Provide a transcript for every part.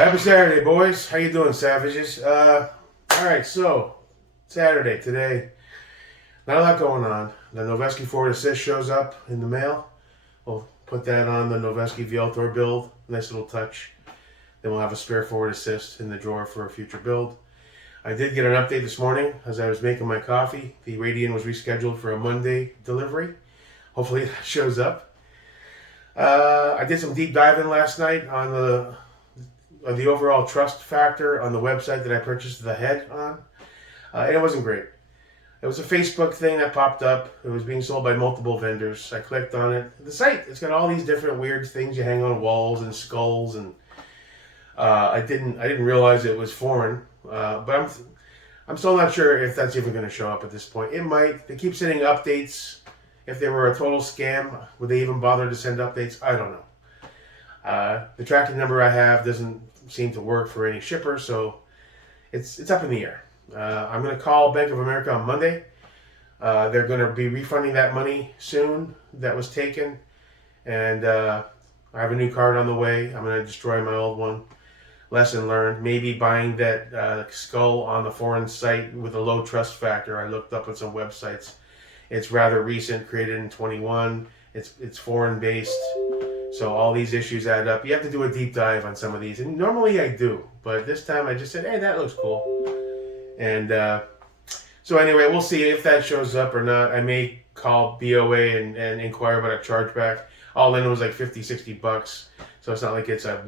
Happy Saturday, boys. How you doing, savages? All right, so Saturday today. Not a lot going on. The Noveski Forward Assist shows up in the mail. We'll put that on the Noveski Vieltor build. Nice little touch. Then we'll have a spare Forward Assist in the drawer for a future build. I did get an update this morning as I was making my coffee. The Radian was rescheduled for a Monday delivery. Hopefully that shows up. I did some deep diving last night on the overall trust factor on the website that I purchased the head on. And it wasn't great. It was a Facebook thing that popped up. It was being sold by multiple vendors. I clicked on it. The site, it's got all these different weird things you hang on walls and skulls, and I didn't realize it was foreign. But I'm still not sure if that's even going to show up at this point. It might. They keep sending updates. If they were a total scam, would they even bother to send updates? I don't know. The tracking number I have doesn't seem to work for any shipper, so it's up in the air. I'm going to call Bank of America on Monday. They're going to be refunding that money soon that was taken, and I have a new card on the way. I'm going to destroy my old one. Lesson learned. Maybe buying that skull on the foreign site with a low trust factor. I looked up on some websites. It's rather recent, created in 21. It's foreign based. So all these issues add up. You have to do a deep dive on some of these. And normally I do. But this time I just said, hey, that looks cool. And so anyway, we'll see if that shows up or not. I may call BOA and inquire about a chargeback. All in, it was like 50, 60 bucks. So it's not like it's a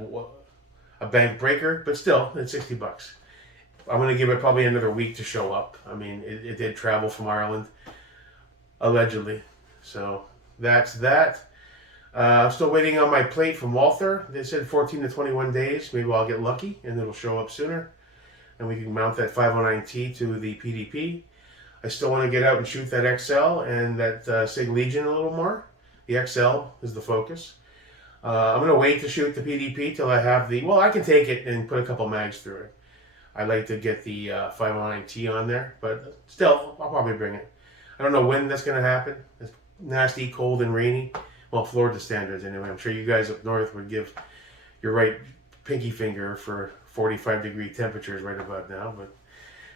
bank breaker. But still, it's 60 bucks. I'm going to give it probably another week to show up. I mean, it did travel from Ireland. Allegedly. So that's that. I'm still waiting on my plate from Walther. They said 14 to 21 days. Maybe I'll get lucky and it'll show up sooner. And we can mount that 509T to the PDP. I still want to get out and shoot that XL and that Sig Legion a little more. The XL is the focus. I'm going to wait to shoot the PDP till I have the... Well, I can take it and put a couple mags through it. I'd like to get the 509T on there. But still, I'll probably bring it. I don't know when that's going to happen. It's nasty, cold, and rainy. Well, Florida standards anyway. I'm sure you guys up north would give your right pinky finger for 45-degree temperatures right about now. But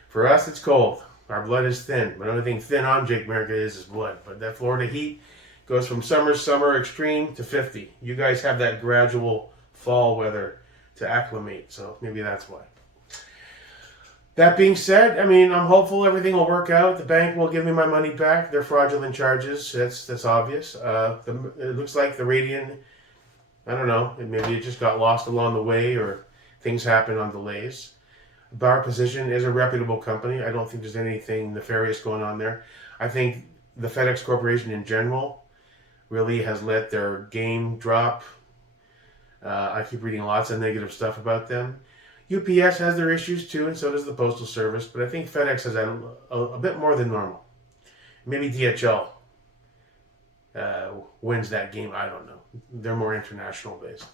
for us, it's cold. Our blood is thin. But the only thing thin on Jake America is blood. But that Florida heat goes from summer extreme to 50. You guys have that gradual fall weather to acclimate. So maybe that's why. That being said, I mean, I'm hopeful everything will work out. The bank will give me my money back. They're fraudulent charges. That's obvious. It looks like the Radian, I don't know, maybe it just got lost along the way or things happen on delays. Bar Position is a reputable company. I don't think there's anything nefarious going on there. I think the FedEx Corporation in general really has let their game drop. I keep reading lots of negative stuff about them. UPS has their issues too, and so does the Postal Service, but I think FedEx has a bit more than normal. Maybe DHL wins that game, I don't know. They're more international based.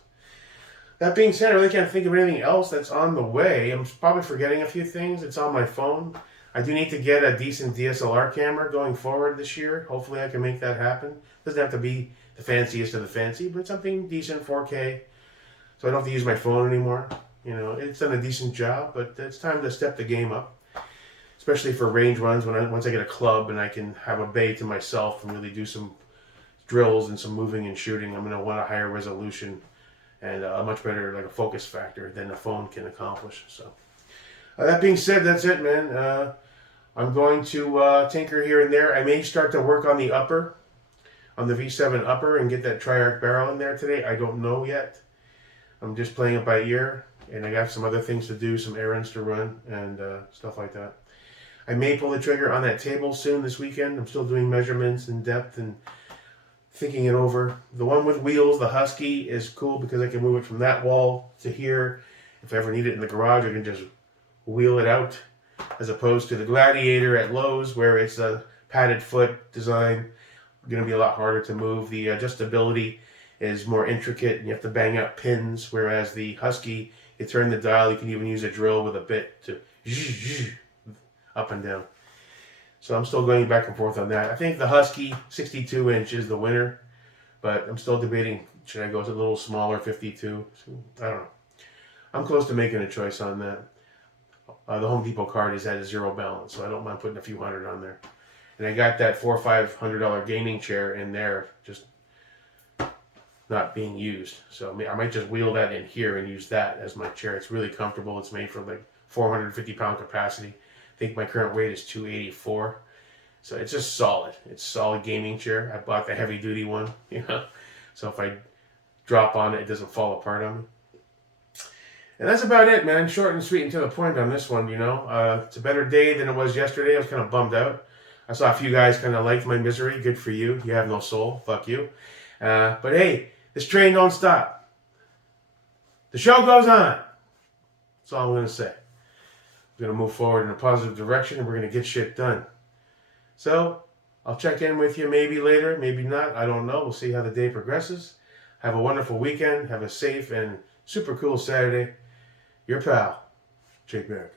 That being said, I really can't think of anything else that's on the way. I'm probably forgetting a few things. It's on my phone. I do need to get a decent DSLR camera going forward this year. Hopefully I can make that happen. Doesn't have to be the fanciest of the fancy, but something decent, 4K. So I don't have to use my phone anymore. You know, it's done a decent job, but it's time to step the game up, especially for range runs. Once I get a club and I can have a bay to myself and really do some drills and some moving and shooting, I'm going to want a higher resolution and a much better like a focus factor than the phone can accomplish. So that being said, that's it, man. I'm going to tinker here and there. I may start to work on the upper, on the V7 upper, and get that tri-arc barrel in there today. I don't know yet. I'm just playing it by ear. And I got some other things to do, some errands to run, and stuff like that. I may pull the trigger on that table soon this weekend. I'm still doing measurements in depth and thinking it over. The one with wheels, the Husky, is cool because I can move it from that wall to here. If I ever need it in the garage, I can just wheel it out, as opposed to the Gladiator at Lowe's, where it's a padded foot design. Going to be a lot harder to move. The adjustability is more intricate, and you have to bang out pins, whereas the Husky, you turn the dial, you can even use a drill with a bit to up and down. So I'm still going back and forth on that. I think the Husky 62-inch is the winner, but I'm still debating, should I go to a little smaller 52? I don't know. I'm close to making a choice on that. The Home Depot card is at a zero balance, so I don't mind putting a few hundred on there. And I got that $400 or $500 gaming chair in there, just not being used. So I might just wheel that in here and use that as my chair. It's really comfortable. It's made for like 450-pound capacity. I think my current weight is 284. So it's just solid. It's a solid gaming chair. I bought the heavy duty one, you know. So if I drop on it, it doesn't fall apart on me. And that's about it, man. Short and sweet and to the point on this one, you know. It's a better day than it was yesterday. I was kind of bummed out. I saw a few guys kind of liked my misery. Good for you. You have no soul. Fuck you. But hey, this train don't stop. The show goes on. That's all I'm going to say. We're going to move forward in a positive direction, and we're going to get shit done. So, I'll check in with you maybe later, maybe not. I don't know. We'll see how the day progresses. Have a wonderful weekend. Have a safe and super cool Saturday. Your pal, Jake Merrick.